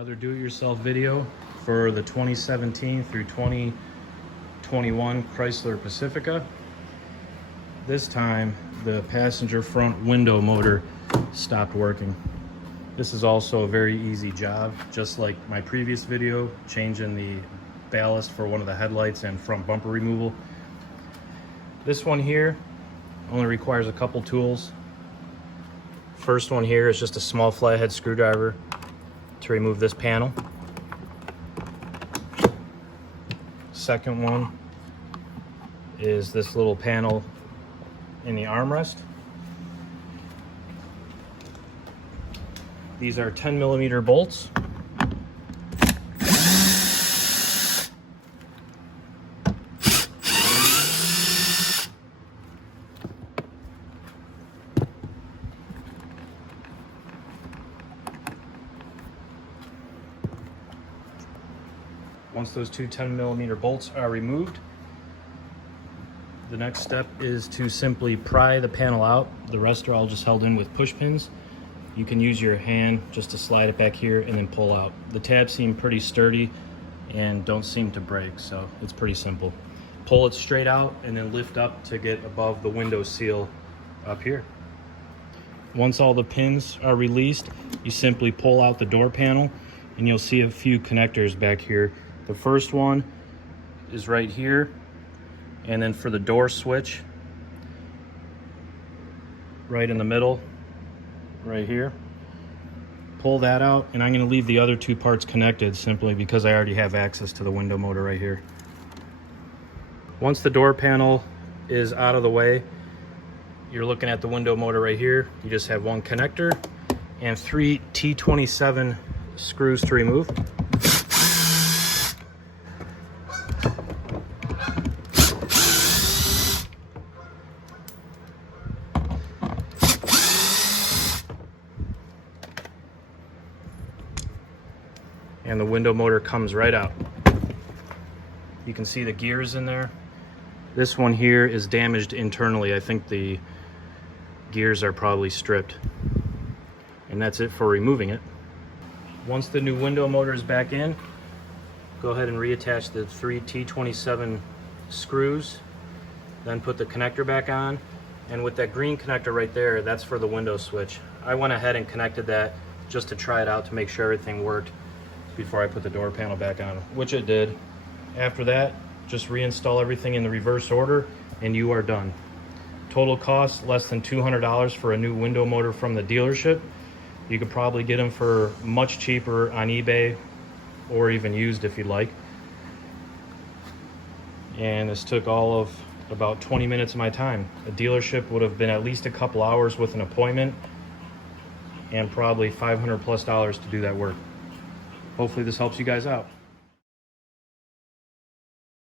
Another do-it-yourself video for the 2017 through 2021 Chrysler Pacifica. This time the passenger front window motor stopped working. This is also a very easy job, just like my previous video, changing the ballast for one of the headlights and front bumper removal. This one here only requires a couple tools. First one here is just a small flathead screwdriver to remove this panel. Second one is this little panel in the armrest. These are 10mm bolts. Once those two 10mm bolts are removed, the next step is to simply pry the panel out. The rest are all just held in with push pins. You can use your hand just to slide it back here and then pull out. The tabs seem pretty sturdy and don't seem to break, so it's pretty simple. Pull it straight out and then lift up to get above the window seal up here. Once all the pins are released, you simply pull out the door panel and you'll see a few connectors back here. The first one is right here, and then for the door switch, right in the middle, right here. Pull that out, and I'm going to leave the other two parts connected simply because I already have access to the window motor right here. Once the door panel is out of the way, you're looking at the window motor right here. You just have one connector and 3 T27 screws to remove. And the window motor comes right out. You can see the gears in there. This one here is damaged internally. I think the gears are probably stripped. And that's it for removing it. Once the new window motor is back in, go ahead and reattach the 3 T27 screws, then put the connector back on. And with that green connector right there, that's for the window switch. I went ahead and connected that just to try it out to make sure everything worked before I put the door panel back on, which it did. After that, just reinstall everything in the reverse order and you are done. Total cost less than $200 for a new window motor from the dealership. You could probably get them for much cheaper on eBay or even used if you'd like. And this took all of about 20 minutes of my time. A dealership would have been at least a couple hours with an appointment and probably $500+ to do that work. Hopefully this helps you guys out.